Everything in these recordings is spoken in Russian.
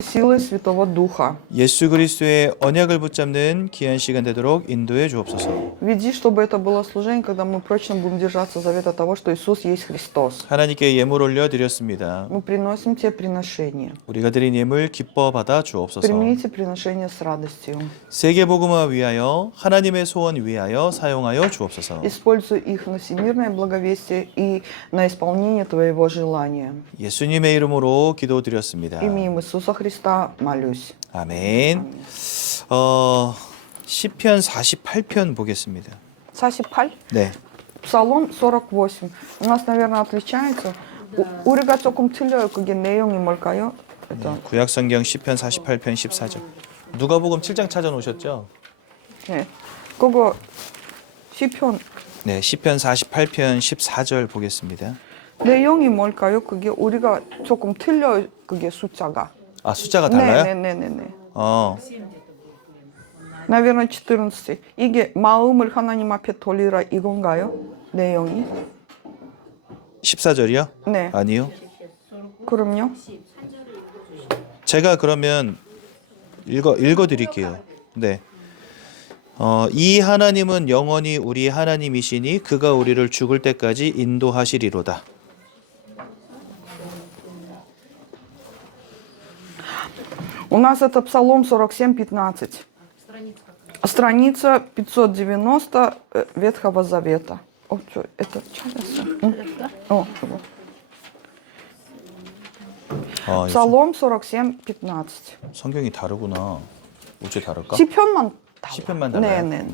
силой Святого Духа. 예수 그리스도의 언약을 붙잡는 귀한 시간 되도록 인도해 주옵소서. Веди, чтобы это было служение, когда мы прочно будем держаться завета того, что Иисус есть Христос. 하나님께 예물 올려 드렸습니다. Мы приносим тебе приношение. 우리가 드린 예물 기뻐 받아 주옵소서. Примите приношение с радостью. 세계 복음화 위하여 하나님의 소원 위하여 사용하여 주옵소서. Используй их на всемирное благовестие и на исполнение твоего желания. 예수님의 이름으로 기도드렸습니다. Именем Иисуса Христа молюсь. 아멘. 시편 48편 보겠습니다. 48. 네. Псалом 48. У нас, наверное, отличается. 우리가 조금 틀려요. 그게 내용이 뭘까요? 구약 성경 시편 48편 14절. 누가복음 7장 찾아 놓으셨죠? 네. 그거 시편 네, 시편 48편 14절 보겠습니다. 내용이 뭘까요? 그게 우리가 조금 틀려요. 그게 숫자가. 아, 숫자가 달라요? 네네네네. Наверное, 14. 이게 마음을 하나님 앞에 돌리라 이건가요? 내용이? 14절이요? 네. 아니요. 그럼요. 제가 그러면 읽어 드릴게요. 네. 이 하나님은 영원히 우리 하나님이시니 그가 우리를 죽을 때까지 인도하시리로다. У нас это Псалом 47:15. Страница 590 Ветхого Завета. О, что, это сейчас? О, вот. Псалом 47:15. 성경이 다르구나. 어째 다를까? 시편만 달라. 시편만 달라요? 네.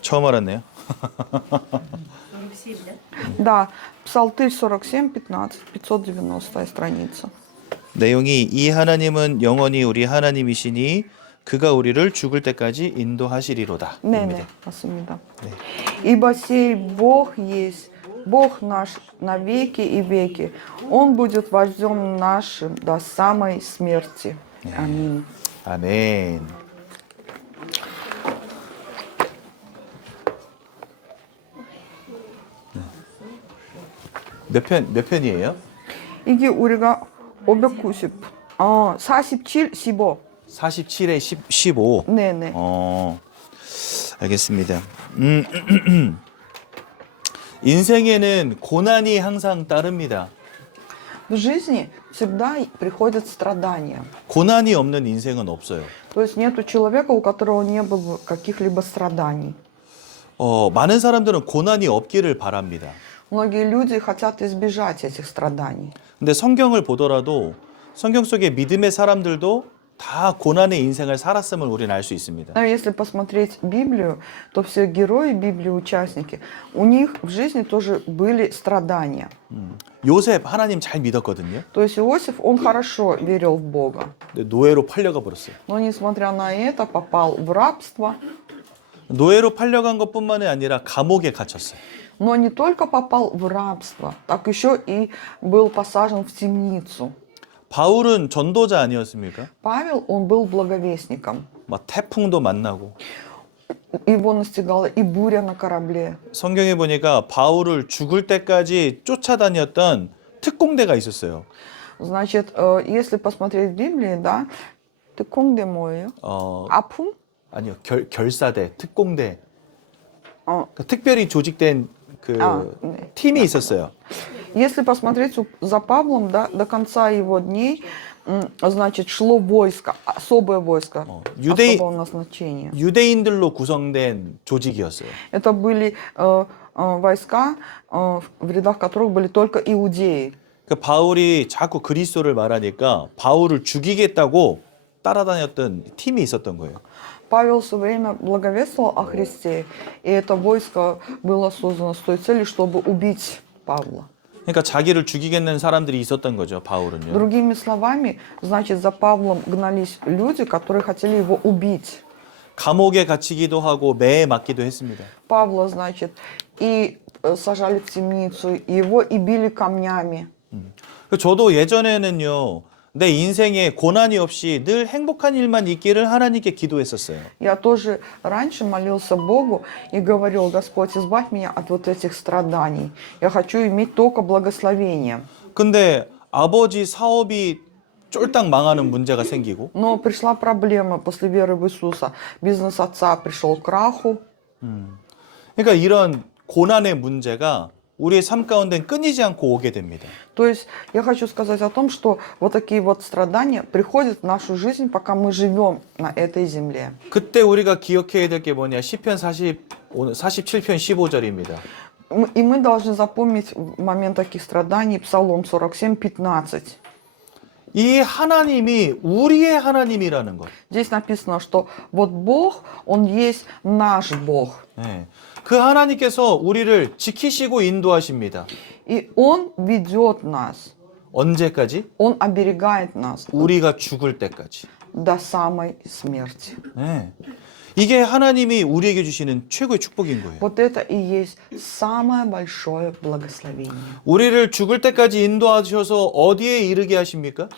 처음 알았네요. Да, Псалтырь 47:15, 590 страница. 내용이 이 하나님은 영원히 우리 하나님이시니 그가 우리를 죽을 때까지 인도하시리로다. 네, 맞습니다. Ибо сей Бог есть, Бог наш на веки и веки. Он будет вождем нашим до самой смерти. Аминь. 아멘. 몇 편이에요? 이게 우리가 590, 47, 15. 47에 15. 네네. 알겠습니다. 인생에는 고난이 항상 따릅니다. В жизни всегда приходят страдания. 고난이 없는 인생은 없어요. То есть нету человека, у которого не было каких-либо страданий. 많은 사람들은 고난이 없기를 바랍니다. Многие люди хотят избежать этих страданий. 근데 성경을 보더라도 성경 속의 믿음의 사람들도 다 고난의 인생을 살았음을 우리는 알 수 있습니다. Но если посмотреть Библию, то все герои Библии, участники, у них в жизни тоже были страдания. 요셉 하나님 잘 믿었거든요. То есть Иосиф, он хорошо верил в Бога. 근데 노예로 팔려가 버렸어요. Но несмотря на это, попал в рабство. 노예로 팔려간 것뿐만이 아니라 감옥에 갇혔어요. Но не только попал в рабство, так еще и был посажен в темницу. 바울은 전도자 아니었습니까? Павел, он был благовестником. 막 태풍도 만나고. Его настигала и буря на корабле. 성경에 보니까 바울을 죽을 때까지 쫓아다녔던 특공대가 있었어요. Значит, если посмотреть в Библии, да, 특공대 뭐예요? 아픔? 아니요, 결사대, 특공대. 그러니까 특별히 조직된 네. 팀이 있었어요. Если посмотреть за Павлом, да, до конца его дней, значит, шло войско, особое войско, особого назначения. 유대인들로 구성된 조직이었어요. Это были войска, в рядах которых были только иудеи. 그 바울이 자꾸 그리스도를 말하니까 바울을 죽이겠다고 따라다녔던 팀이 있었던 거예요. Павел все время благовествовал о Христе, и это войско было создано с той целью, чтобы убить Павла. 그러니까 자기를 죽이겠는 사람들이 있었던 거죠, 바울은요. Другими словами, значит, за Павлом гнались люди, которые хотели его убить. 감옥에 갇히기도 하고 매에 맞기도 했습니다. Павла, значит, и сажали в темницу, его и били камнями. 저도 예전에는요, 내 인생에 고난이 없이 늘 행복한 일만 있기를 하나님께 기도했었어요. Я тоже раньше молился Богу и говорил: Господь, избавь меня от вот этих страданий. Я хочу иметь только благословение. 근데 아버지 사업이 쫄딱 망하는 문제가 생기고 Но пришла проблема после веры в Иисуса. Бизнес отца пришел к краху. 그러니까 이런 고난의 문제가 우리의 삶 가운데 끊이지 않고 오게 됩니다. То есть я хочу сказать о том, что вот такие вот страдания приходят в нашу жизнь, пока мы живем на этой земле. 그때 우리가 기억해야 될 게 뭐냐? 시편 47편 15절입니다. И мы должны запомнить в момент таких страданий Псалом 47:15. 이 하나님이 우리의 하나님이라는 것. Здесь написано, что вот Бог, Он есть наш Бог. 네. 그 하나님께서 우리를 지키시고 인도하십니다. И Он ведет нас. 언제까지? Он оберегает нас 우리가 죽을 때까지. до самой смерти. 네. 이게 하나님이 우리에게 주시는 최고의 축복인 거예요. Вот это и есть самое большое благословение. 우리를 죽을 때까지 인도하셔서 어디에 이르게 하십니까?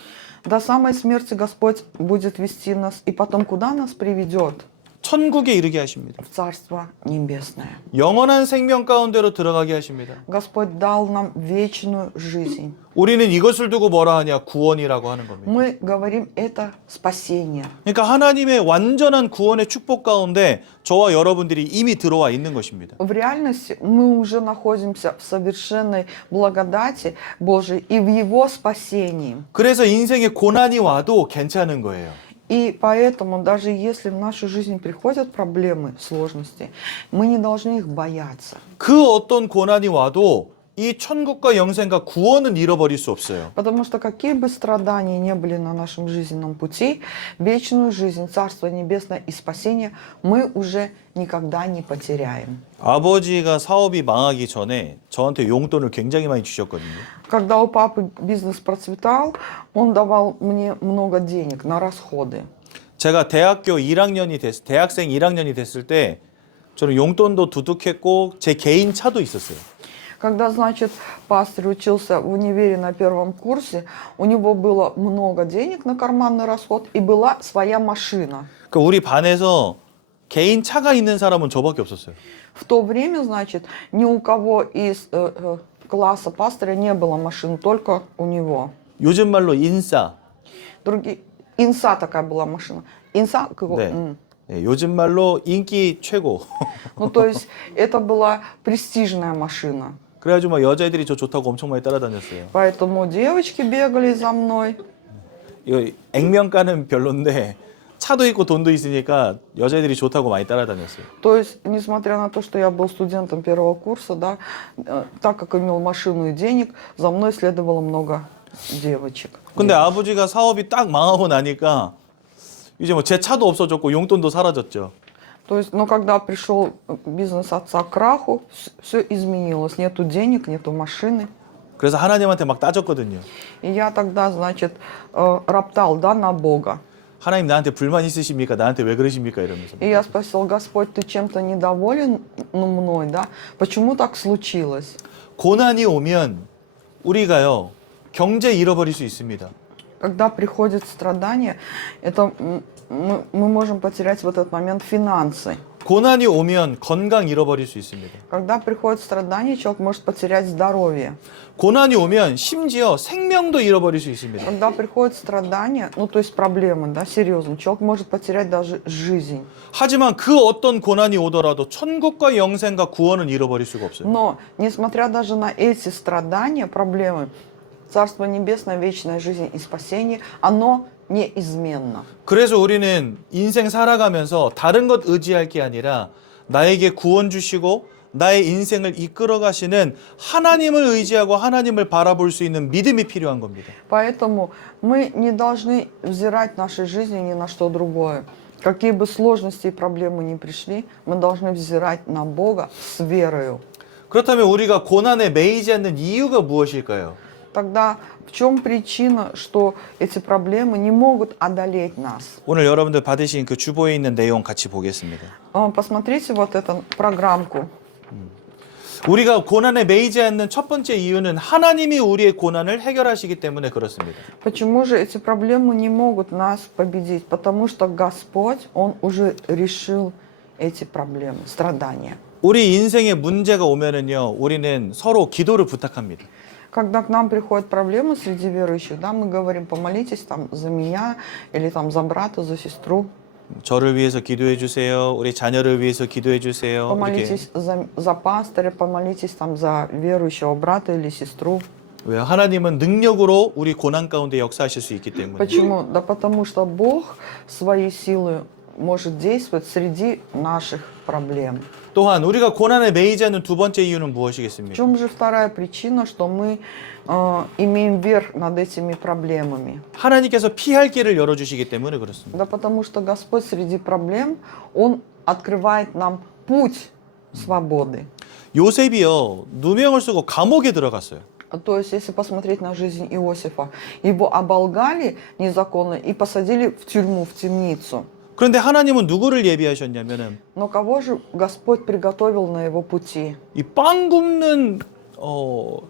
До самой смерти Господь будет вести нас, и потом куда нас приведет? 천국에 이르게 하십니다. В Царство Небесное. 영원한 생명 가운데로 들어가게 하십니다. Господь дал нам вечную жизнь. 우리는 이것을 두고 뭐라 하냐? 구원이라고 하는 겁니다. Мы говорим, это спасение. 그러니까 하나님의 완전한 구원의 축복 가운데 저와 여러분들이 이미 들어와 있는 것입니다. В реальности мы уже находимся в совершенной благодати Божией и в Его спасении. 그래서 인생에 고난이 와도 괜찮은 거예요. И поэтому, даже если в нашу жизнь приходят проблемы, сложности, мы не должны их бояться. 그 어떤 고난이 와도 이 천국과 영생과 구원은 잃어버릴 수 없어요. Потому что какие бы страдания не были на нашем жизненном пути, вечную жизнь, Царство Небесное и спасение мы уже никогда не потеряем. 아버지가 사업이 망하기 전에 저한테 용돈을 굉장히 많이 주셨거든요. Когда у папы бизнес процветал, он давал мне много денег на расходы. 제가 대학생 1학년이 됐을 때 저는 용돈도 두둑했고 제 개인 차도 있었어요. Когда, значит, пастор учился в универе на первом курсе, у него было много денег на карманный расход и была своя машина. 그러니까 우리 반에서 개인 차가 있는 사람은 저밖에 없었어요. В то время, значит, ни у кого из класса пастора не было машин, только у него. 요즘 말로 인싸. Инса такая была машина. Инса, 네. 네, 요즘 말로 인기 최고. ну то есть это была престижная машина. 그래가지고 막 여자애들이 저 좋다고 엄청 많이 따라다녔어요. Поэтому девочки бегали за мной. 이거 액면가는 별론데 차도 있고 돈도 있으니까 여자애들이 좋다고 많이 따라다녔어요. То есть, несмотря на то, что я был студентом первого курса, да, так как имел машину и денег, за мной следовало много девочек. 근데 아버지가 사업이 딱 망하고 나니까 이제 뭐 제 차도 없어졌고 용돈도 사라졌죠. То есть, но когда пришел бизнес отца к краху, все изменилось. Нету денег, нету машины. 그래서 하나님한테 막 따졌거든요. И я тогда, значит, роптал, да, на Бога. 하나님 나한테 불만 있으십니까? 나한테 왜 그러십니까? 이러면서. И я спросил: Господь, ты чем-то недоволен мной, да? Почему так случилось? 고난이 오면 우리가요 경제 잃어버릴 수 있습니다. Когда приходит страдание, это мы можем потерять в этот момент финансы. 고난이 오면 건강 잃어버릴 수 있습니다. Когда приходит страдание, человек может потерять здоровье. 고난이 오면 심지어 생명도 잃어버릴 수 있습니다. Когда приходит страдание, ну то есть проблемы, да, серьезно, человек может потерять даже жизнь. 하지만 그 어떤 고난이 오더라도 천국과 영생과 구원은 잃어버릴 수가 없어요. Но, несмотря даже на эти страдания, проблемы, Царство Небесное, вечная жизнь и спасение, оно неизменно. 그래서 우리는 인생 살아가면서 다른 것 의지할 게 아니라 나에게 구원 주시고 나의 인생을 이끌어 가시는 하나님을 의지하고 하나님을 바라볼 수 있는 믿음이 필요한 겁니다. Поэтому мы не должны взирать нашей жизни ни на что другое. Какие бы сложности и проблемы ни пришли, мы должны взирать на Бога с верою. 그렇다면 우리가 고난에 매이지 않는 이유가 무엇일까요? Тогда в чем причина, что эти проблемы не могут одолеть нас? 오늘 여러분들 받으신 그 주보에 있는 내용 같이 보겠습니다. Посмотрите вот эту программку. 우리가 고난에 매이지 않는 첫 번째 이유는 하나님이 우리의 고난을 해결하시기 때문에 그렇습니다. Почему же эти проблемы не могут нас победить? Потому что Господь, Он уже решил эти проблемы, страдания. 우리 인생에 문제가 오면은요, 우리는 서로 기도를 부탁합니다. Когда к нам приходят проблемы среди верующих, да, мы говорим, помолитесь там за меня или там за брата, за сестру. 저를 위해서 기도해 주세요. 우리 자녀를 위해서 기도해 주세요. 이렇게. Помолитесь за пастыря, помолитесь там за верующего брата или сестру. 왜 하나님은 능력으로 우리 고난 가운데 역사하실 수 있기 때문에. Почему? Да потому что Бог своей силой может действовать среди наших проблем. 또한 우리가 고난에 매이지 않는 두 번째 이유는 В 무엇이겠습니까? чем же вторая причина, что мы имеем верх над этими проблемами? 하나님께서 피할 길을 열어주시기 때문에 그렇습니다. Да потому что Господь среди проблем, Он открывает нам путь свободы. 요셉이요 누명을 쓰고 감옥에 들어갔어요. То есть, если посмотреть на жизнь Иосифа, его оболгали незаконно и посадили в тюрьму, в темницу. 그런데 하나님은 누구를 예비하셨냐면은 Но кого же Господь приготовил на его пути? 이 빵 굽는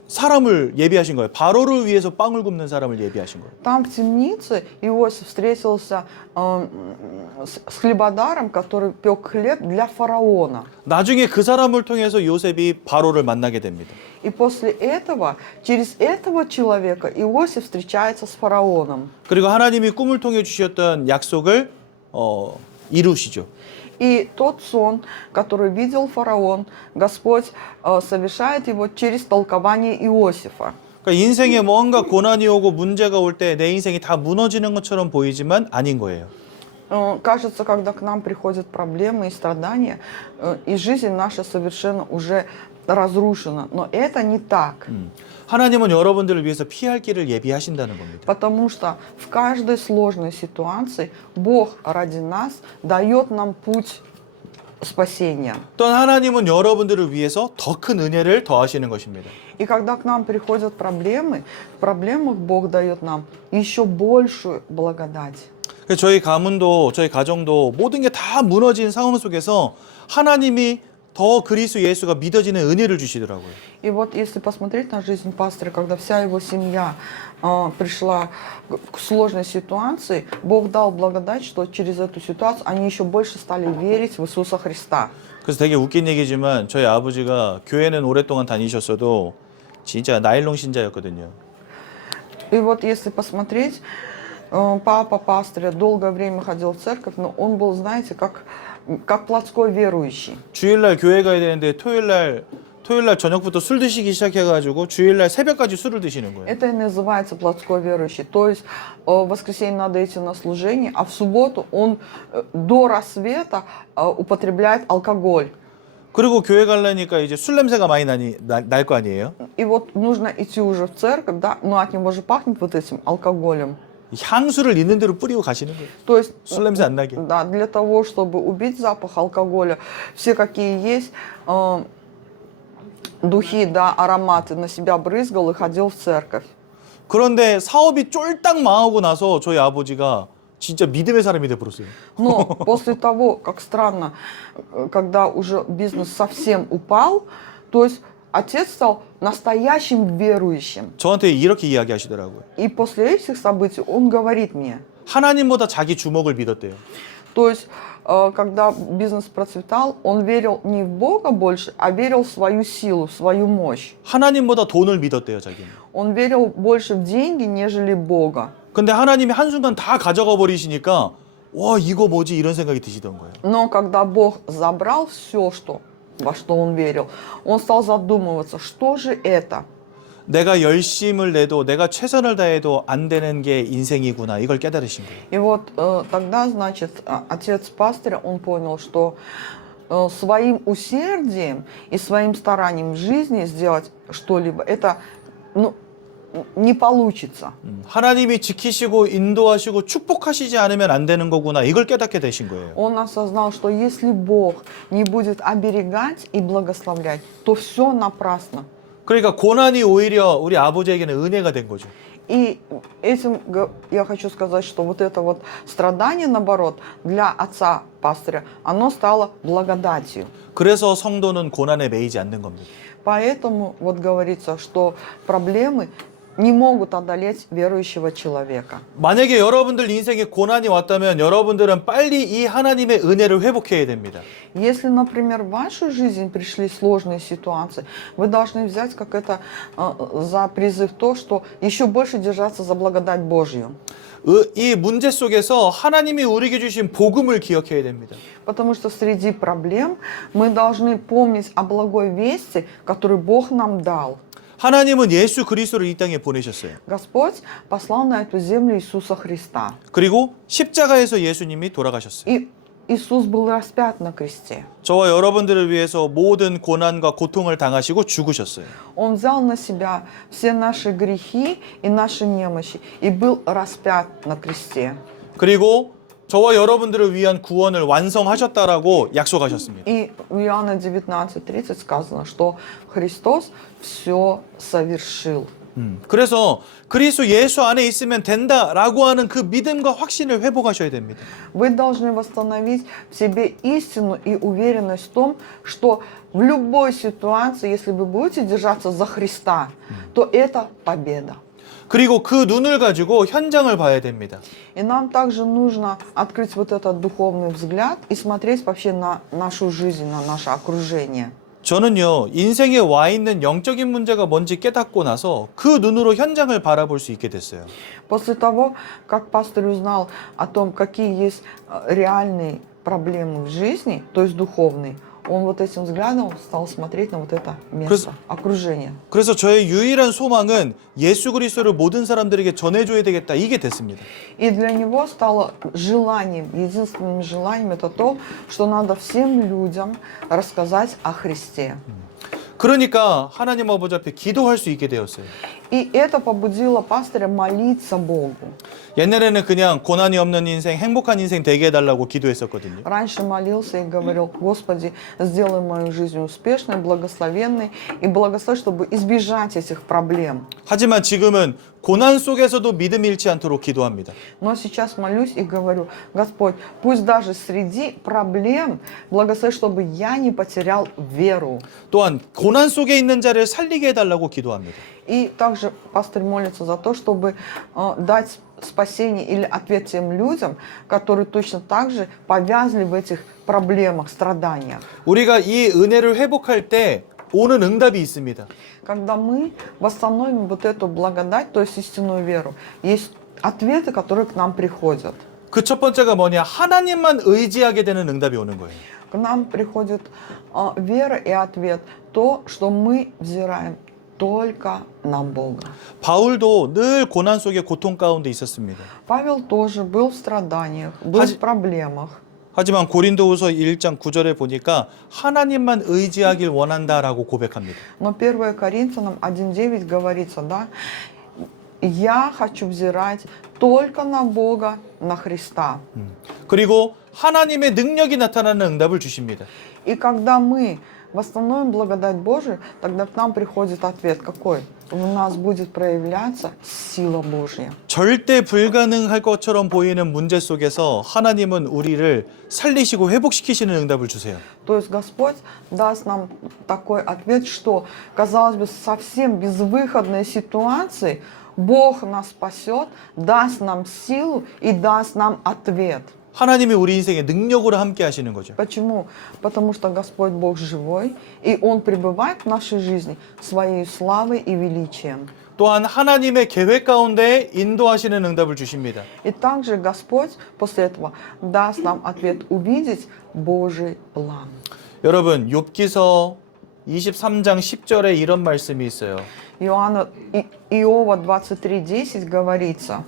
사람을 예비하신 거예요. 바로를 위해서 빵을 굽는 사람을 예비하신 거예요. Там в темнице Иосиф встретился с хлебодаром, который пек хлеб для фараона. 나중에 그 사람을 통해서 요셉이 바로를 만나게 됩니다. И после этого, через этого человека Иосиф встречается с фараоном. 그리고 하나님이 꿈을 통해 주셨던 약속을 이루시죠. И тот сон, который видел фараон, Господь совершает его через толкование Иосифа. 그러니까 인생에 뭔가 고난이 오고 문제가 올 때 내 인생이 다 무너지는 것처럼 보이지만 아닌 거예요. Кажется, когда к нам приходят проблемы и страдания, и жизнь наша совершенно уже разрушена. Но это не так. 하나님은 여러분들을 위해서 피할 길을 예비하신다는 겁니다. Потому что в каждой сложной ситуации Бог ради нас дает нам путь спасения. 또한 하나님은 여러분들을 위해서 더 큰 은혜를 더하시는 것입니다. И когда к нам приходят проблемы, в проблемах Бог дает нам еще большую благодать. 그래서 저희 가문도 저희 가정도 모든 게 다 무너진 상황 속에서 하나님이 더 그리스도 예수가 믿어지는 은혜를 주시더라고요. И вот если посмотреть на жизнь пастыря, когда вся его семья пришла к сложной ситуации, Бог дал благодать, что через эту ситуацию они еще больше стали верить в Иисуса Христа. 그래서 되게 웃긴 얘기지만 저희 아버지가 교회는 오랫동안 다니셨어도 진짜 나일론 신자였거든요. И вот если посмотреть, папа пастыря долгое время ходил в церковь, но он был, знаете, как плотской верующий. 주일날 교회 가야 되는데 토요일날 저녁부터 술 드시기 시작해가지고 주일날 새벽까지 술을 드시는 거예요. Это и называется плотской верующий. То есть в воскресенье надо идти на служение, а в субботу он до рассвета употребляет алкоголь. 그리고 교회 가려니까 이제 술 냄새가 많이 날 거 아니에요? И вот нужно идти уже в церковь, да, но от него же пахнет вот этим алкоголем. 향수를 있는 대로 뿌리고 가시는 거예요. То есть, 술 냄새 안 나게. да, для того, чтобы убить запах алкоголя, все какие есть духи, да, ароматы на себя брызгал и ходил в церковь. 그런데 사업이 쫄딱 망하고 나서 저희 아버지가 진짜 믿음의 사람이 돼버렸어요. Но после того, как странно, когда уже бизнес совсем упал, то есть отец стал настоящим верующим. 저한테 이렇게 이야기하시더라고요. И после этих событий он говорит мне, 하나님보다 자기 주먹을 믿었대요. то есть, когда бизнес процветал, он верил не в Бога больше, а верил в свою силу, в свою мощь. 하나님보다 돈을 믿었대요, 자기는. Он верил больше в деньги, нежели Бога. 근데 하나님이 한순간 다 가져가 버리시니까 와, 이거 뭐지? 이런 생각이 드시던 거예요. Но когда Бог забрал все, во что он верил, он стал задумываться, что же это? 내가 열심을 내도 내가 최선을 다해도 안 되는 게 인생이구나. 이걸 깨달으신 거예요. И вот тогда, значит, отец пастыря, он понял, что своим усердием и своим старанием в жизни сделать что-либо, это, не получится. 하나님이 지키시고 인도하시고 축복하시지 않으면 안 되는 거구나. 이걸 깨닫게 되신 거예요. Он осознал, что если Бог не будет оберегать и благословлять, то все напрасно. 그러니까 고난이 오히려 우리 아버지에게는 은혜가 된 거죠. И этим я хочу сказать, что вот это вот страдание, наоборот, для отца пастыря, оно стало благодатью. 그래서 성도는 고난에 매이지 않는 겁니다. Поэтому вот говорится, что проблемы не могут одолеть верующего человека. 만약에 여러분들 인생에 고난이 왔다면 여러분들은 빨리 이 하나님의 은혜를 회복해야 됩니다. Если, например, в вашу жизнь пришли сложные ситуации, вы должны взять как это за призыв то, что еще больше держаться за благодать Божью. 이 문제 속에서 하나님이 우리에게 주신 복음을 기억해야 됩니다. Потому что среди проблем мы должны помнить о благой вести, которую Бог нам дал. 하나님은 예수 그리스도를 이 땅에 보내셨어요. Господь послал на эту землю Иисуса Христа. 그리고 십자가에서 예수님이 돌아가셨어요. И Иисус был распят на кресте. 저와 여러분들을 위해서 모든 고난과 고통을 당하시고 죽으셨어요. Он взял на себя все наши грехи и наши немощи и был распят на кресте. 그리고 저와 여러분들을 위한 구원을 완성하셨다라고 약속하셨습니다. И в Иоанна 19:30 сказано, что Христос все совершил. 그래서 그리스도 예수 안에 있으면 된다라고 하는 그 믿음과 확신을 회복하셔야 됩니다. Вы должны восстановить в себе истину и уверенность в том, что в любой ситуации, если вы будете держаться за Христа, то это победа. 그리고 그 눈을 가지고 현장을 봐야 됩니다. И нам также нужно открыть вот этот духовный взгляд и смотреть вообще на нашу жизнь, на наше окружение. 저는요, 인생에 와 있는 영적인 문제가 뭔지 깨닫고 나서 그 눈으로 현장을 바라볼 수 있게 됐어요. После того, как пастор узнал о том, какие есть реальные проблемы в жизни, то есть духовные, он вот этим взглядом стал смотреть на вот это место, окружение. 그래서 저의 유일한 소망은 예수 그리스도를 모든 사람들에게 전해줘야 되겠다, 이게 됐습니다. И для него стало желанием, единственным желанием это то, что надо всем людям рассказать о Христе. 그러니까 하나님 아버지 앞에 기도할 수 있게 되었어요. И это побудило пастыря молиться Богу. 옛날에는 그냥 고난이 없는 인생, 행복한 인생 되게 해달라고 기도했었거든요. Раньше молился и говорил: Господи, сделай мою жизнь успешной, благословенной и благослови, чтобы избежать этих проблем. 하지만 지금은 고난 속에서도 믿음 잃지 않도록 기도합니다. Но сейчас молюсь и говорю: Господь, пусть даже среди проблем благослови, чтобы я не потерял веру. 또한 고난 속에 있는 자를 살리게 해달라고 기도합니다. И также пастырь молится за то, чтобы дать спасение или ответ тем людям, которые точно так же повязли в этих проблемах, страданиях. 우리가 이 은혜를 회복할 때 오는 응답이 있습니다. Когда мы восстановим вот эту благодать, то есть истинную веру, есть ответы, которые к нам приходят. 그 첫 번째가 뭐냐? 하나님만 의지하게 되는 응답이 오는 거예요. К нам приходит вера и ответ, то, что мы взираем только на Бога. 바울도 늘 고난 속에 고통 가운데 있었습니다. Павел тоже был в страданиях, был в проблемах. 하지만 고린도후서 1장 9절에 보니까 하나님만 의지하길 원한다라고 고백합니다. Но 1 Коринфянам 1:9 говорится, да, я хочу взирать только на Бога, на Христа. 그리고 하나님의 능력이 나타나는 응답을 주십니다. И когда мы восстановим благодать Божию, тогда к нам приходит ответ какой? У нас будет проявляться сила Божья. 절대 불가능할 것처럼 보이는 문제 속에서 하나님은 우리를 살리시고 회복시키시는 응답을 주세요. То есть Господь даст нам такой ответ, что, казалось бы, совсем безвыходной ситуации Бог нас спасет, даст нам силу и даст нам ответ. 하나님이 우리 인생의 능력으로 함께 하시는 거죠. Почему? Потому что Господь Бог живой, и Он пребывает в нашей жизни своей славой и величием. 또한 하나님의 계획 가운데 인도하시는 응답을 주십니다. И также Господь после этого даст нам ответ увидеть Божий план. 여러분, 욥기서 23장 10절에 이런 말씀이 있어요. Иова 23:10 говорится,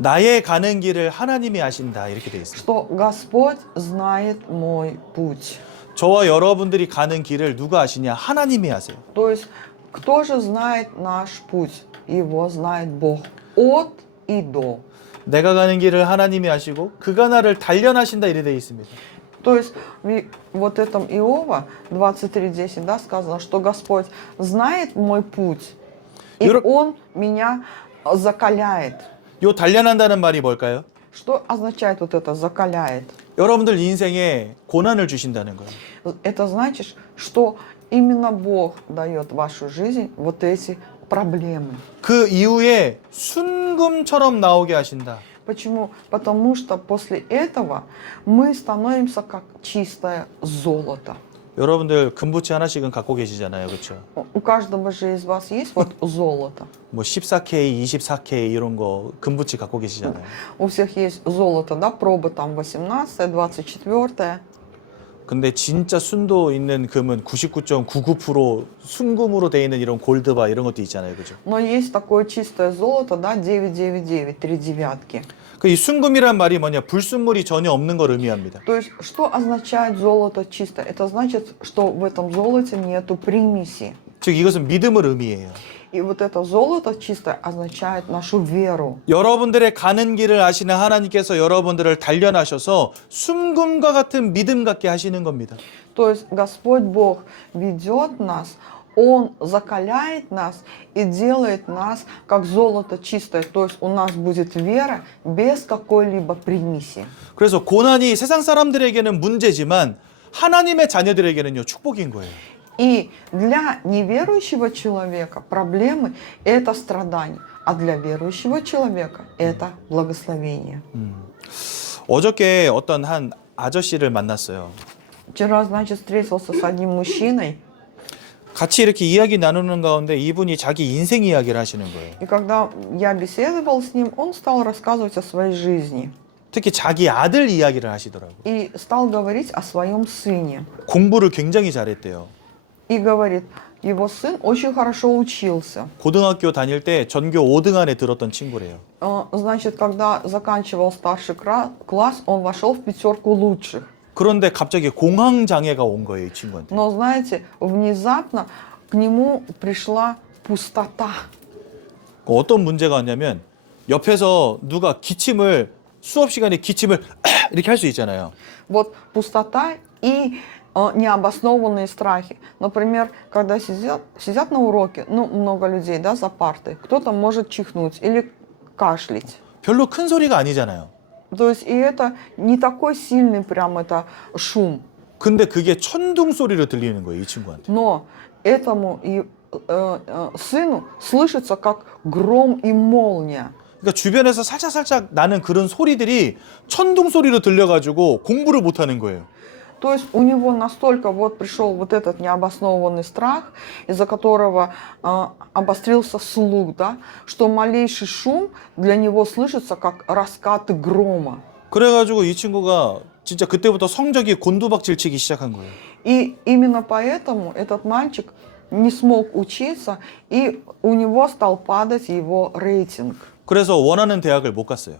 나의 가는 길을 하나님이 아신다, 이렇게 돼 있습니다. что Господь знает мой путь. 저와 여러분들이 가는 길을 누가 아시냐? 하나님이 아세요. То есть, кто же знает наш путь? Его знает Бог. От и до. 내가 가는 길을 하나님이 아시고 그가 나를 단련하신다, 이래 돼 있습니다. То есть, в вот этом Иова 23:10, да, сказано, что Господь знает мой путь, и Он меня закаляет. 요 단련한다는 말이 뭘까요? Что означает вот это «закаляет»? 여러분들 인생에 고난을 주신다는 거예요. Это значит, что именно Бог дает в вашу жизнь вот эти проблемы. 그 이후에 순금처럼 나오게 하신다. Почему? Потому что после этого мы становимся как чистое золото. 여러분들 금부치 하나씩은 갖고 계시잖아요. 그렇죠? У каждого же из вас есть вот золото. 뭐 14K, 24K 이런 거 금부치 갖고 계시잖아요. У всех есть золото, да, пробы там 18, 24. 근데 진짜 순도 있는 금은 99.99% 순금으로 돼 있는 이런 골드바 이런 것도 있잖아요. 그죠? Но есть такое чистое золото, да, 999, 3 девятки. 그 이 순금이란 말이 뭐냐? 불순물이 전혀 없는 걸 의미합니다. То есть, что означает золото чисто? Это значит, что в этом золоте нету примеси. 즉 이것은 믿음을 의미해요. И вот это золото чистое означает нашу веру. 여러분들의 가는 길을 아시는 하나님께서 여러분들을 단련하셔서 순금과 같은 믿음 갖게 하시는 겁니다. То есть Господь Бог ведет нас, Он закаляет нас и делает нас как золото чистое. То есть у нас будет вера без какой-либо примеси. 그래서 고난이 세상 사람들에게는 문제지만 하나님의 자녀들에게는요 축복인 거예요. И для неверующего человека проблемы – это страдание, а для верующего человека – это благословение. 어저께 어떤 한 아저씨를 만났어요. Вчера, значит, встретился с одним мужчиной, 같이 이렇게 이야기 나누는 가운데 이분이 자기 인생 이야기를 하시는 거예요. и когда я беседовал с ним, он стал рассказывать о своей жизни 특히 자기 아들 이야기를 하시더라고요. и стал говорить о своем сыне. 공부를 굉장히 잘했대요. И говорит, его сын очень хорошо учился. 고등학교 다닐 때 전교 5등 안에 들었던 친구래요. Значит, когда заканчивал старший класс, он вошел в 5 лучших. 그런데 갑자기 공황 장애가 온 거예요, 이 친구한테. Но, знаете, внезапно к нему пришла пустота. 어떤 문제가 왔냐면 옆에서 누가 기침을 수업 시간에 기침을 이렇게 할 수 있잖아요. Вот пустота и необоснованные страхи. Например, когда сидят на уроке, ну, много людей, да, за партой, кто-то может чихнуть или кашлять. 별로 큰 소리가 아니잖아요. То есть, и это не такой сильный прям это шум. 근데 그게 천둥 소리로 들리는 거예요, 이 친구한테. Но этому сыну слышится как гром и молния. 그러니까 주변에서 살짝 나는 그런 소리들이 천둥 소리로 들려가지고 공부를 못 하는 거예요. То есть у него настолько вот пришел вот этот необоснованный страх, из-за которого обострился слух, да, что малейший шум для него слышится как раскаты грома. 그래가지고 이 친구가 진짜 그때부터 성적이 곤두박질 치기 시작한 거예요. И именно поэтому этот мальчик не смог учиться, и у него стал падать его рейтинг. 그래서 원하는 대학을 못 갔어요.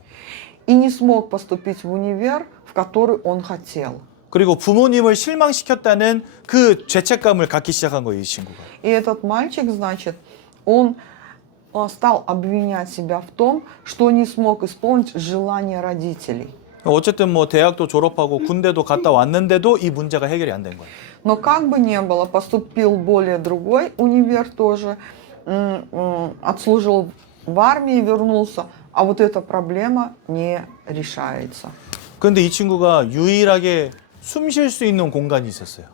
И не смог поступить в универ, в который он хотел. 그리고 부모님을 실망시켰다는 그 죄책감을 갖기 시작한 거예요, 이 친구가. И этот мальчик, значит, он стал обвинять себя в том, что не смог исполнить желания родителей. 어쨌든 뭐 대학도 졸업하고 군대도 갔다 왔는데도 이 문제가 해결이 안 된 거예요. Но как бы ни было, поступил более другой универ тоже, отслужил в армии, вернулся, а вот эта проблема не решается. 그런데 이 친구가 유일하게 숨 쉴 수 있는 공간이 있었어요.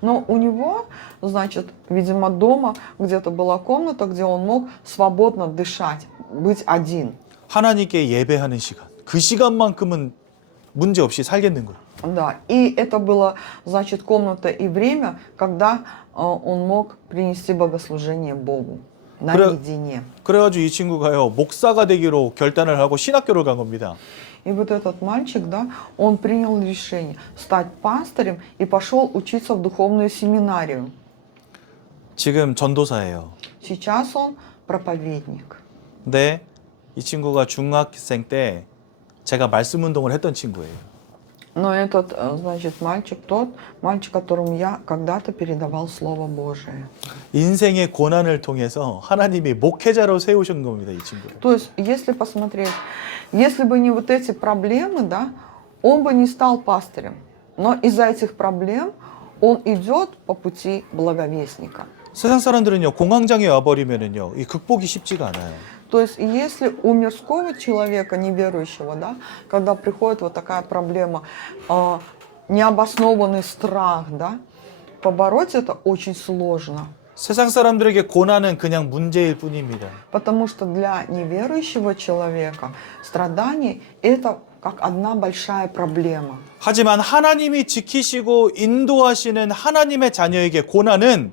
Но у него, значит, видимо, дома где-то была комната, где он мог свободно дышать, быть один. 하나님께 예배하는 시간. 그 시간만큼은 문제 없이 살겠는 거예요. Да, и это было, значит, комната и время, когда он мог принести богослужение Богу наедине. 그래가지고 이 친구가요 목사가 되기로 결단을 하고 신학교를 간 겁니다. И вот этот мальчик, да, он принял решение стать пастырем и пошел учиться в духовную семинарию. 지금 전도사예요. Сейчас он проповедник. 근데 이 친구가 중학생 때 제가 말씀 운동을 했던 친구예요. Но этот, значит, мальчик, тот мальчик, которому я когда-то передавал Слово Божие. 인생의 고난을 통해서 하나님이 목회자로 세우신 겁니다, 이 친구를. То есть, если посмотреть, если бы не вот эти проблемы, да, он бы не стал пастырем. Но из-за этих проблем он идет по пути благовестника. 세상 사람들은요 공황장애 와버리면은요 이 극복이 쉽지가 않아요. То есть, если у мирского человека, неверующего, да, когда приходит вот такая проблема, необоснованный страх, да, побороть это очень сложно. 세상 사람들에게 고난은 그냥 문제일 뿐입니다. Потому что для неверующего человека страдание – это как одна большая проблема. 하지만 하나님이 지키시고 인도하시는 하나님의 자녀에게 고난은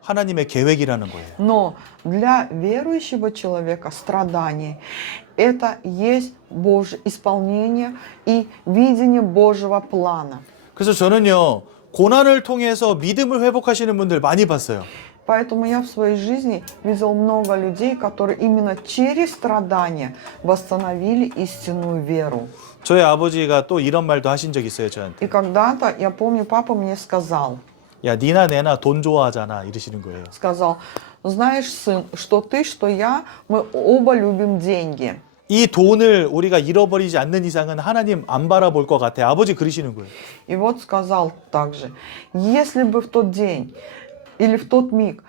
하나님의 계획이라는 거예요. Но для верующего человека страдание – это есть Божье исполнение и видение Божьего плана. 그래서 저는요, 고난을 통해서 믿음을 회복하시는 분들 많이 봤어요. Поэтому я в своей жизни видел много людей, которые именно через страдания восстановили истинную веру. 저희 아버지가 또 이런 말도 하신 적 있어요, 저한테. И когда-то, я помню, папа мне сказал, 야, 니나 내나 돈 좋아하잖아, 이러시는 거예요. знаешь, сын, что ты, что я, мы оба любим деньги. 이 돈을 우리가 잃어버리지 않는 이상은 하나님 안 바라볼 것 같아. 아버지 그러시는 거예요. И вот сказал также, если бы в тот день или в тот миг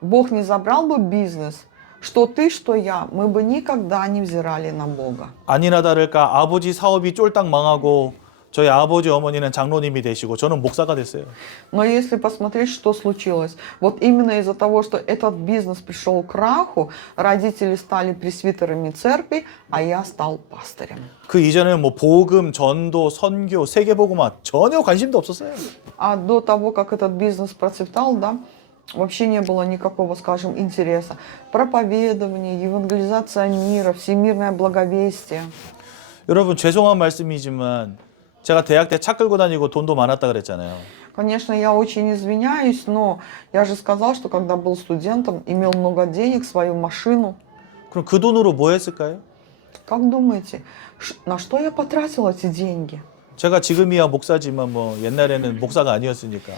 Бог не забрал бы бизнес, что ты, что я, мы бы никогда не взирали на Бога. 아니나 다를까 아버지 사업이 쫄딱 망하고 저희 아버지 어머니는 장로님이 되시고 저는 목사가 됐어요. Но если посмотреть, что случилось, вот именно из-за того, что этот бизнес пришел к краху, родители стали пресвитерами церкви, а я стал пастырем. 그 이전에는 뭐 복음, 전도, 선교, 세계복음화 전혀 관심도 없었어요. А до того, как этот бизнес процветал, да, вообще не было никакого, скажем, интереса. Проповедование, евангелизация мира, всемирное благовестие. 여러분 죄송한 말씀이지만 제가 대학 때 차 끌고 다니고 돈도 많았다 그랬잖아요. Конечно, я очень извиняюсь, но я же сказал, что когда был студентом, имел много денег, свою машину. 그럼 그 돈으로 뭐 했을까요? Как думаете, на что я потратил эти деньги? 제가 지금이야 목사지만 뭐 옛날에는 목사가 아니었으니까.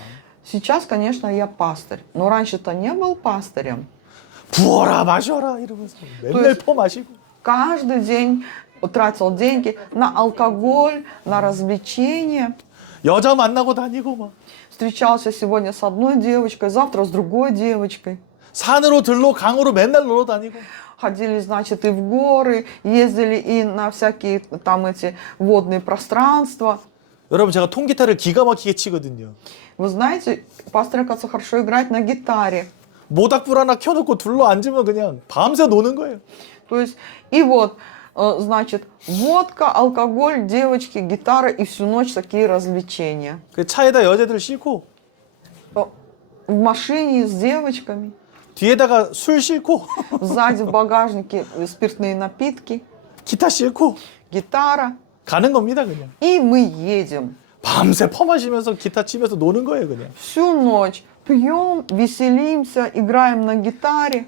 Сейчас, конечно, я пастырь, но раньше-то не был пастырем. 부어라 마셔라 이러면서 맨날 퍼 마시고. Каждый день тратил деньги на алкоголь, на развлечения. 여자 만나고 다니고 막. Встречался сегодня с одной девочкой, завтра с другой девочкой. 산으로 들로 강으로 맨날 놀러 다니고. Ходили, значит, и в горы, ездили и на всякие там эти водные пространства. 여러분 제가 통기타를 기가 막히게 치거든요. Вы знаете, пастор, оказывается, хорошо играет на гитаре. 모닥불 하나 켜놓고 둘러 앉으면 그냥 밤새 노는 거예요. То есть, и вот, значит, водка, алкоголь, девочки, гитара и всю ночь такие развлечения. 그 차에다 여자들 싣고 В машине с девочками, 뒤에다가 술 싣고 сзади в багажнике спиртные напитки, 기타 싣고 гитара. 가는 겁니다 그냥. И мы едем. 밤새 퍼마시면서 기타 치면서 노는 거예요 그냥. Всю ночь пьем, веселимся, играем на гитаре.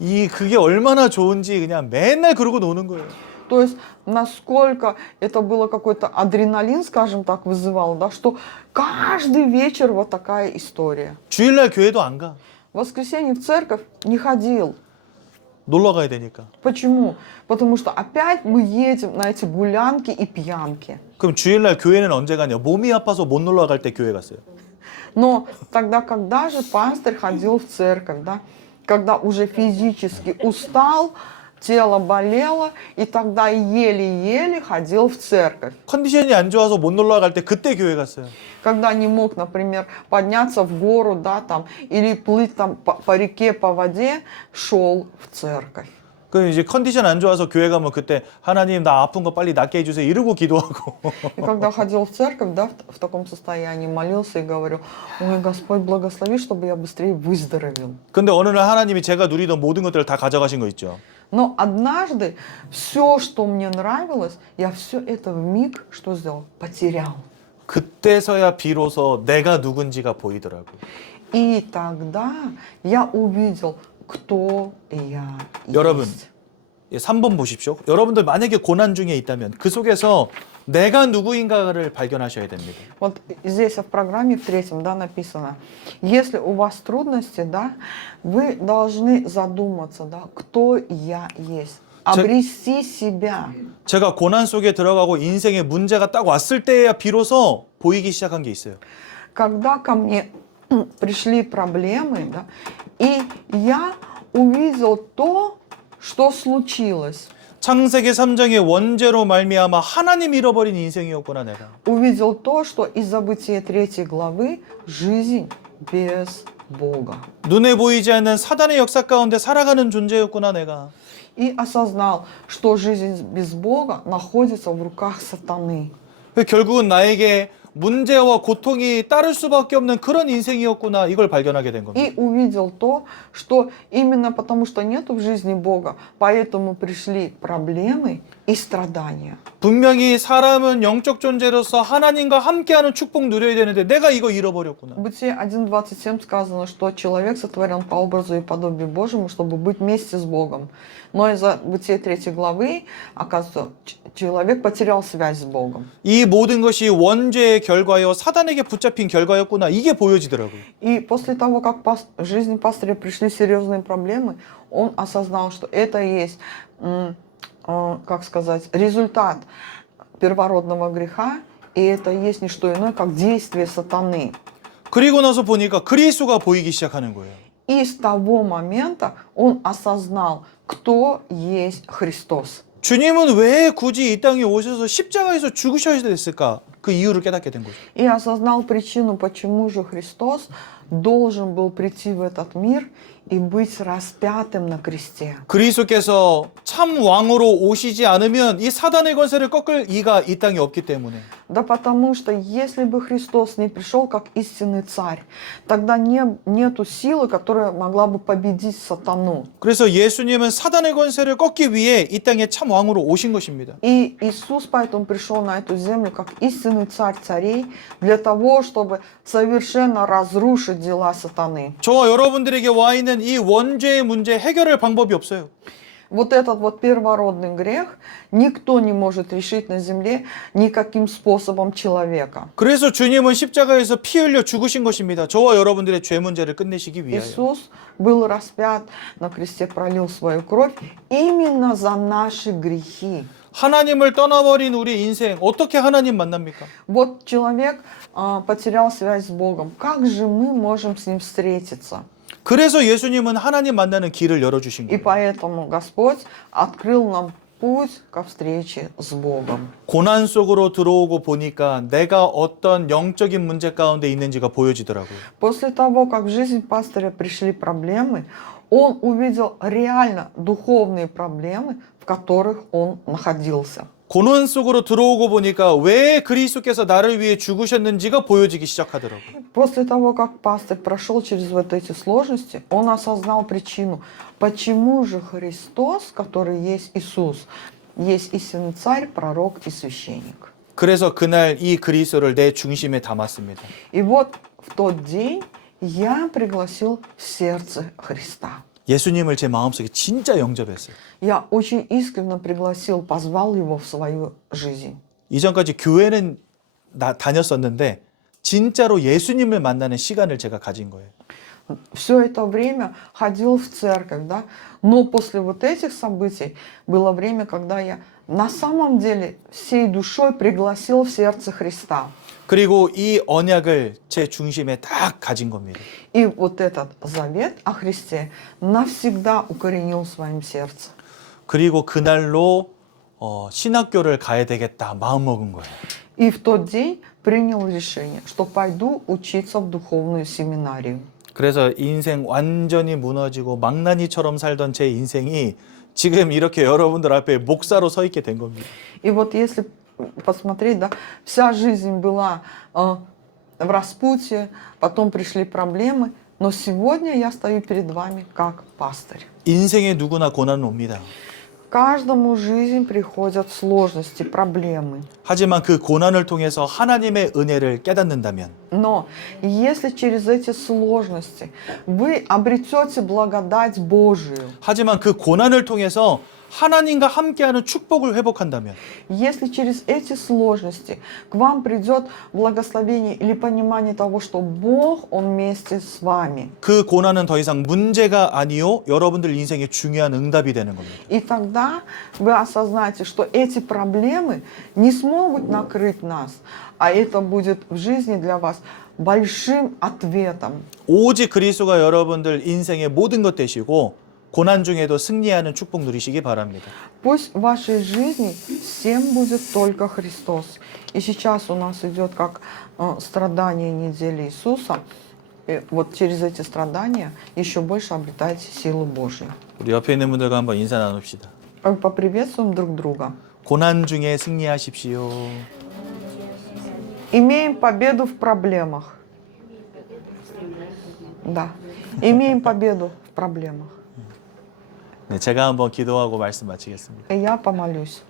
그게 얼마나 좋은지 그냥 맨날 그러고 노는 거예요. То есть, насколько это было какой-то адреналин, скажем так, вызывал, да, что каждый вечер вот такая история. 주일날 교회도 안 가. В воскресенье в церковь не ходил. 놀러 가야 되니까. Почему? Потому что опять мы едем на эти гулянки и пьянки. 그럼 주일날 교회는 언제 가냐? 몸이 아파서 못 놀러 갈 때 교회 갔어요. Но тогда, когда же пастырь ходил в церковь, да? Когда уже физически устал, тело болело, и тогда еле-еле ходил в церковь. 컨디션이 안 좋아서 못 놀러 갈 때 그때 교회 갔어요. Когда не мог, например, подняться в гору, да, там, или плыть там по реке, по воде, шел в церковь. 그 이제 컨디션 안 좋아서 교회 가면 그때 하나님 나 아픈 거 빨리 낫게 해주세요 이러고 기도하고. И когда ходил в церковь, да, в таком состоянии, молился и говорил, ой, Господь, благослови, чтобы я быстрее выздоровел. 근데 어느 날 하나님이 제가 누리던 모든 것들을 다 가져가신 거 있죠. Но однажды все, что мне нравилось, я все это вмиг, что сделал? Потерял. 그때서야 비로소 내가 누군지가 보이더라고요. И тогда я увидел, кто я 여러분, есть. 3번 보십시오. 여러분들 만약에 고난 중에 있다면 그 속에서 내가 누구인가를 발견하셔야 됩니다. Вот здесь в программе в 3, да, написано, если у вас трудности, да, вы должны задуматься, да, кто я есть. обрести себя. 제가 고난 속에 들어가고 인생에 문제가 딱 왔을 때야 비로소 보이기 시작한 게 있어요. Когда ко мне пришли проблемы, да, и я увидел то, что случилось. 창세기 3장의 원죄로 말미암아 하나님 잃어버린 인생이었구나 내가. Увидел то, что из-за Бытия 3 главы жизнь без Бога. 눈에 보이지 않는 사단의 역사 가운데 살아가는 존재였구나 내가. И осознал, что жизнь без Бога находится в руках сатаны. 결국은 나에게 문제와 고통이 따를 수밖에 없는 그런 인생이었구나 이걸 발견하게 된 겁니다. И увидел то, что именно потому, что нету в жизни Бога, поэтому пришли проблемы и страдания. 분명히 사람은 영적 존재로서 하나님과 함께하는 축복 누려야 되는데 내가 이거 잃어버렸구나. В Бытие 1.27 сказано, что человек сотворен по образу и подобию Божьему, чтобы быть вместе с Богом. Но из-за Бытия 3 главы, оказывается, человек потерял связь с Богом. 이 모든 것이 원죄의 결과요 사단에게 붙잡힌 결과였구나 이게 보여지더라고요. И после того, как в жизни пастыря пришли серьезные проблемы, он осознал, что это и есть, как сказать, результат первородного греха, и это есть не что иное, как действие сатаны. 그리고 나서 보니까 그리스도가 보이기 시작하는 거예요. И с того момента он осознал, кто есть Христос. 주님은 왜 굳이 이 땅에 오셔서 십자가에서 죽으셔야 됐을까? 그 이유를 깨닫게 된 거죠. И осознал причину, почему же Христос должен был прийти в этот мир и быть распятым на кресте. 그리스도께서 참 왕으로 오시지 않으면 이 사단의 권세를 꺾을 이가 이 땅에 없기 때문에. Да потому что если бы Христос не пришел как истинный царь, тогда нету силы, которая могла бы победить сатану. 그래서 예수님은 사단의 권세를 꺾기 위해 이 땅에 참 왕으로 오신 것입니다. И Иисус поэтому пришел на эту землю как истинный царь царей для того, чтобы совершенно разрушить дела сатаны. 저와 여러분들에게 와 있는 이 원죄의 문제 해결할 방법이 없어요. Вот этот вот первородный грех никто не может решить на земле никаким способом человека. 그래서 주님은 십자가에서 피 흘려 죽으신 것입니다. 저와 여러분들의 죄 문제를 끝내시기 위하여. Иисус был распят на кресте, пролил свою кровь именно за наши грехи. 하나님을 떠나버린 우리 인생 어떻게 하나님 만납니까? Вот человек потерял связь с Богом. Как же мы можем с Ним встретиться? 그래서 예수님은 하나님 만나는 길을 열어주신 И 거예요. поэтому Господь открыл нам путь ко встрече с Богом. 고난 속으로 들어오고 보니까 내가 어떤 영적인 문제 가운데 있는지가 보여지더라고요. После того, как в жизнь пастыря пришли проблемы, он увидел реально духовные проблемы, в которых он находился. 고난 속으로 들어오고 보니까 왜 그리스도께서 나를 위해 죽으셨는지가 보여지기 시작하더라고요. После того, как пастырь прошел через вот эти сложности, он осознал причину, почему же Христос, который есть Иисус, есть истинный царь, пророк и священник. 그래서 그날 이 그리스도를 내 중심에 담았습니다. И вот в тот день я пригласил в сердце Христа. 예수님을 제 마음속에 진짜 영접했어요. Я очень искренне пригласил, позвал его в свою жизнь. 이전까지 교회는 다녔었는데 진짜로 예수님을 만나는 시간을 제가 가진 거예요. Все это время ходил в церковь, да? Но после вот этих событий было время, когда я на самом деле всей душой пригласил в сердце Христа. 그리고 이 언약을 제 중심에 딱 가진 겁니다. И вот этот завет о Христе навсегда укоренил в своем сердце. 그리고 그날로 신학교를 가야 되겠다 마음먹은 거예요. И в тот день принял решение, что пойду учиться в духовную семинарию. 그래서 인생 완전히 무너지고 망나니처럼 살던 제 인생이 지금 이렇게 여러분들 앞에 목사로 서 있게 된 겁니다. И вот если посмотреть, да, вся жизнь была в распутье, потом пришли проблемы, но сегодня я стою перед вами как пастырь. 인생에 누구나 고난은 옵니다. Каждому в жизнь приходят сложности, проблемы. 하지만 그 고난을 통해서 하나님의 은혜를 깨닫는다면 Но если через эти сложности вы обретете благодать Божию, 하지만 그 고난을 통해서 하나님과 함께하는 축복을 회복한다면 если через эти сложности к вам придет благословение или понимание того, что Бог, Он вместе с вами, 그 고난은 더 이상 문제가 아니요 여러분들 인생의 중요한 응답이 되는 겁니다. и тогда вы осознаете, что эти проблемы не смогут накрыть нас, а это будет в жизни для вас большим ответом. 오직 그리스도가 여러분들 인생의 모든 것 되시고 고난 중에도 승리하는 축복 누리시기 바랍니다. Пусть в вашей жизни всем будет только Христос. И сейчас у нас идет как страдание недели Иисуса. И вот через эти страдания еще больше обретаете силу Божью. 우리 옆에 있는 분들과 한번 인사 나눕시다. Поприветствуем друг друга. 고난 중에 승리하십시오. Имеем победу в проблемах. Да. Имеем победу в проблемах. 네, 제가 한번 기도하고 말씀 마치겠습니다. И я помолюсь.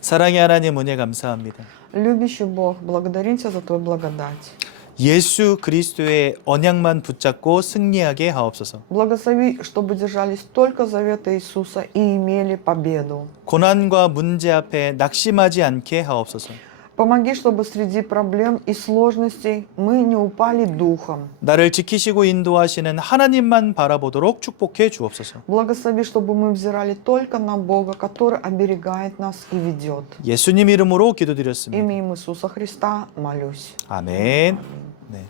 사랑의 하나님 은혜 감사합니다. Любящий Бог, благодарим Тебя за Твою благодать. 예수 그리스도의 언약만 붙잡고 승리하게 하옵소서. Благослови, чтобы держались только завета Иисуса и имели победу. 고난과 문제 앞에 낙심하지 않게 하옵소서. Помоги, чтобы среди проблем и сложностей мы не упали духом. 나를 지키시고 인도하시는 하나님만 바라보도록 축복해 주옵소서. Благослови, чтобы мы взирали только на Бога, который оберегает нас и ведет. 예수님 이름으로 기도드렸습니다. Именем Иисуса Христа молюсь. 아멘. 네.